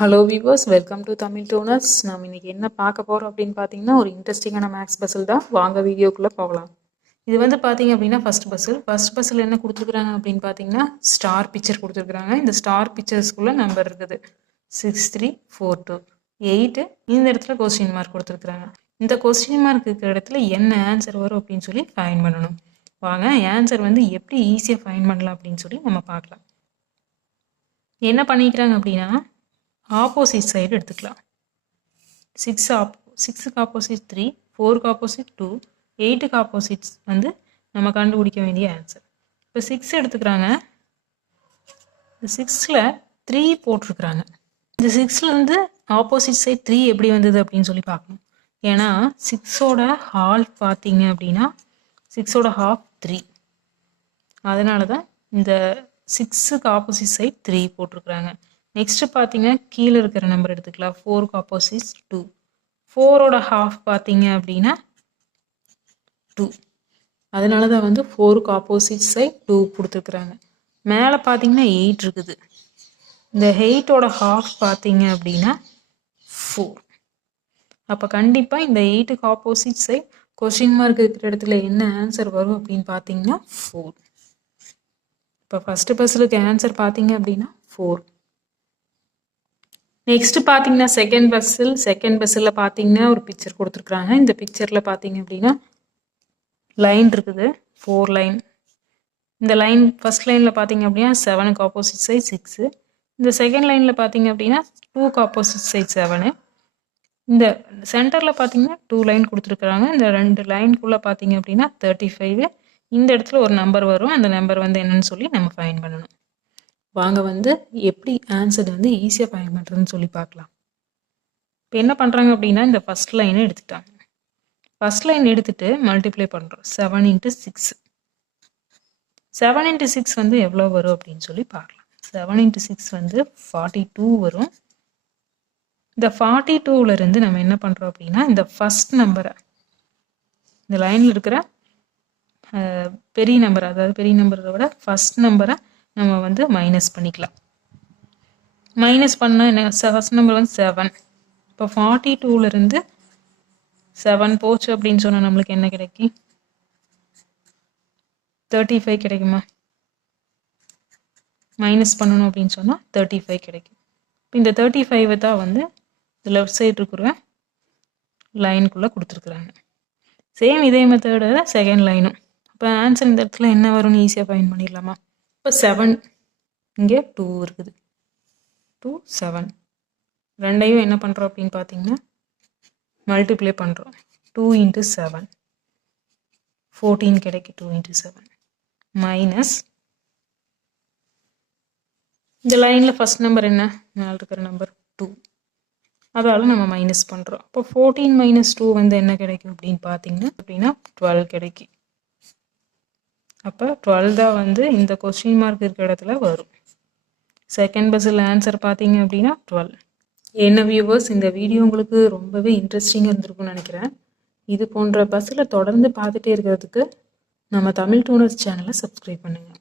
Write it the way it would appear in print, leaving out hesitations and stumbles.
Hello viewers, welcome to Tamil Tooners. நாம் இன்னைக்கு என்ன பார்க்க போகிறோம் அப்படின்னு பார்த்தீங்கன்னா, ஒரு இன்ட்ரெஸ்டிங்கான மேக்ஸ் பசில் தான். வாங்க வீடியோக்குள்ளே போகலாம். இது வந்து பார்த்தீங்க அப்படின்னா ஃபர்ஸ்ட் பசில் என்ன கொடுத்துருக்குறாங்க அப்படின்னு பார்த்தீங்கன்னா, ஸ்டார் பிக்சர் கொடுத்துருக்குறாங்க. இந்த ஸ்டார் பிக்சர்ஸ்குள்ளே நம்பர் இருக்குது 6342 8. இந்த இடத்துல கொஸ்டின் மார்க் கொடுத்துருக்குறாங்க. இந்த கொஸ்டின் மார்க் இருக்கிற இடத்துல என்ன ஆன்சர் வரும் அப்படின்னு சொல்லி ஃபைண்ட் பண்ணணும். வாங்க ஆன்சர் வந்து எப்படி ஈஸியாக ஃபைண்ட் பண்ணலாம் அப்படின்னு சொல்லி நம்ம பார்க்கலாம். என்ன பண்ணிக்கிறாங்க அப்படின்னா, ஆப்போசிட் சைடு எடுத்துக்கலாம். 6க்கு ஆப்போசிட் 3, 4க்கு ஆப்போசிட் 2, 8க்கு ஆப்போசிட்ஸ் வந்து நம்ம கண்டுபிடிக்க வேண்டிய ஆன்சர். இப்போ 6 எடுத்துக்கிறாங்க. இந்த 6ல் 3 போட்டிருக்கிறாங்க. இந்த 6லேருந்து ஆப்போசிட் சைட் 3 எப்படி வந்தது அப்படின்னு சொல்லி பார்க்கணும். ஏன்னா 6ஓட ஹால்ஃப் பார்த்தீங்க அப்படின்னா 6ஓட ஹாஃப் 3. அதனால தான் இந்த 6க்கு ஆப்போசிட் சைட் 3 போட்டிருக்கிறாங்க. நெக்ஸ்ட் பார்த்தீங்கன்னா கீழே இருக்கிற நம்பர் எடுத்துக்கலாம். 4க்கு ஆப்போசிட் 2. 4ஓட ஹாஃப் பார்த்தீங்க அப்படின்னா 2. அதனால தான் வந்து 4க்கு ஆப்போசிட் சைட் 2 கொடுத்துருக்குறாங்க. மேலே பார்த்தீங்கன்னா 8 இருக்குது. இந்த 8ஓட ஹாஃப் பார்த்தீங்க அப்படின்னா 4. அப்போ கண்டிப்பாக இந்த 8க்கு ஆப்போசிட் சைட் கொஸ்டின் மார்க் இருக்கிற இடத்துல என்ன ஆன்சர் வரும் அப்படின்னு பார்த்தீங்கன்னா 4. இப்போ ஃபர்ஸ்ட் பசிலுக்கு ஆன்சர் பார்த்தீங்க அப்படின்னா 4. நெக்ஸ்ட் பார்த்தீங்கன்னா செகண்ட் பஸ்ஸில் பார்த்தீங்கன்னா ஒரு பிக்சர் கொடுத்துருக்குறாங்க. இந்த பிக்சரில் பார்த்தீங்க அப்படின்னா லைன் இருக்குது, 4 லைன். இந்த லைன் ஃபர்ஸ்ட் லைனில் பார்த்தீங்க அப்படின்னா 7க்கு ஆப்போசிட் சைட் 6. இந்த செகண்ட் லைனில் பார்த்தீங்க அப்படின்னா 2க்கு ஆப்போசிட் சைட் 7. இந்த சென்டரில் பார்த்தீங்கன்னா 2 லைன் கொடுத்துருக்குறாங்க. இந்த 2 லைனுக்குள்ளே பார்த்தீங்க அப்படின்னா 35. இந்த இடத்துல ஒரு நம்பர் வரும். அந்த நம்பர் வந்து என்னன்னு சொல்லி நம்ம ஃபைண்ட் பண்ணணும். வாங்க வந்து எப்படி ஆன்சர் வந்து ஈஸியாக ஃபைண்ட் பண்ணுறதுன்னு சொல்லி பார்க்கலாம். இப்போ என்ன பண்ணுறாங்க அப்படின்னா, இந்த ஃபர்ஸ்ட் லைனை எடுத்துட்டாங்க. ஃபர்ஸ்ட் லைன் எடுத்துட்டு மல்டிப்ளை பண்ணுறோம். 7 × 6. 7 × 6 வந்து எவ்வளோ வரும் அப்படின்னு சொல்லி பார்க்கலாம். 7 × 6 வந்து 42 வரும். இந்த 42லேருந்து நம்ம என்ன பண்ணுறோம் அப்படின்னா, இந்த ஃபர்ஸ்ட் நம்பரை, இந்த லைனில் இருக்கிற பெரிய நம்பர், அதாவது பெரிய நம்பரை விட ஃபர்ஸ்ட் நம்பரை நம்ம வந்து மைனஸ் பண்ணிக்கலாம். மைனஸ் பண்ணால் என்ன, ஃபர்ஸ்ட் நம்பர் வந்து 7. இப்போ 42லேருந்து 7 போச்சு அப்படின்னு சொன்னால் நம்மளுக்கு என்ன கிடைக்கும்? 35 கிடைக்குமா? மைனஸ் பண்ணணும் அப்படின்னு சொன்னால் 35 கிடைக்கும். இப்போ இந்த 35 தான் வந்து லெஃப்ட் சைடு இருக்கிற லைனுக்குள்ளே கொடுத்துருக்குறாங்க. சேம் இதே மெத்தடோட செகண்ட் லைனும். இப்போ ஆன்சர் இந்த இடத்துல என்ன வரும்னு ஈஸியாக ஃபைண்ட் பண்ணிடலாமா? இப்போ 7, இங்கே 2 இருக்குது. 2, 7 ரெண்டையும் என்ன பண்ணுறோம் அப்படின்னு பார்த்தீங்கன்னா மல்டிப்ளை பண்ணுறோம். 2 × 7 14 கிடைக்கும். 2 × 7 மைனஸ் இந்த லைனில் ஃபர்ஸ்ட் நம்பர் என்ன, மேலே இருக்கிற நம்பர் 2. அதால் நம்ம மைனஸ் பண்ணுறோம். அப்போ 14 - 2 வந்து என்ன கிடைக்கும் அப்படின்னு பார்த்தீங்கன்னா 12 கிடைக்கும். அப்போ 12 தான் வந்து இந்த கொஸ்டின் மார்க் இருக்கிற இடத்துல வரும். செகண்ட் பஸ்ஸில் ஆன்சர் பார்த்தீங்க அப்படின்னா 12. என்ன வியூவர்ஸ், இந்த வீடியோ உங்களுக்கு ரொம்பவே இன்ட்ரெஸ்டிங்காக இருந்திருக்கும்னு நினைக்கிறேன். இது போன்ற பஸ்ஸில் தொடர்ந்து பார்த்துட்டே இருக்கிறதுக்கு நம்ம தமிழ் டூனர்ஸ் சேனலை சப்ஸ்கிரைப் பண்ணுங்கள்.